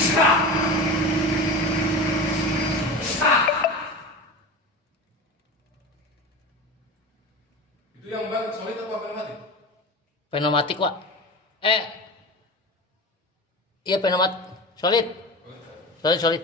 Itu yang ban solid apa pneumatik? Pneumatik, Pak. Iya pneumatik. Solid. Solid.